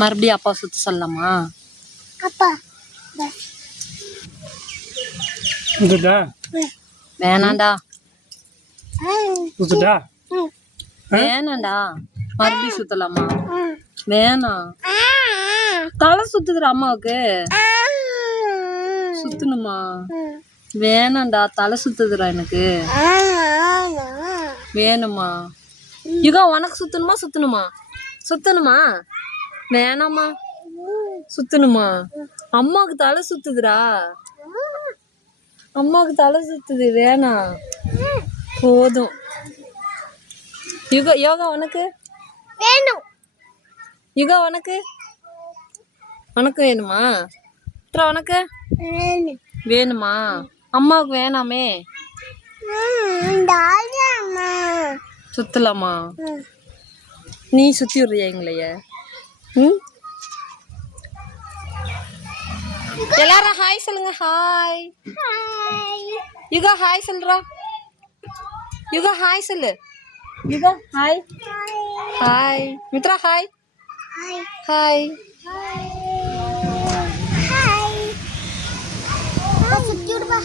மறுபடியும் அப்பா சுத்த சொல்லலாமா? அப்பா வேணாண்டா வேணாண்டா. மறுபடியும் சுத்தலாமா? வேணாம். தலை சுத்துதுடா அம்மாவுக்கு. சுத்தணுமா? வேணாண்டா, தலை சுத்துதுடா எனக்கு. வேணுமா? யுகா உனக்கு சுத்தணுமா? சுத்தணுமா? வேணாமா? சுத்தணுமா? அம்மாவுக்கு தலை சுத்துதுடா. அம்மாவுக்கு தலை சுத்துது, வேணாம். போதும். யோகா உனக்கு வேணும். யுகா உனக்கு வேணுமா? உனக்கு வேணுமா? அம்மாவுக்கு வேணாமே. சுத்தலாமா? நீ சுத்தி விடுறியா எங்களைய? எல்லாரும் ஹாய் சொல்லுங்க. ஹாய் யுகா, ஹாய் சொல்றா. யுகா ஹாய் சொல்லு. Yuga hi. Hi Mithra, hi. Hi. சுத்தி விடுவா.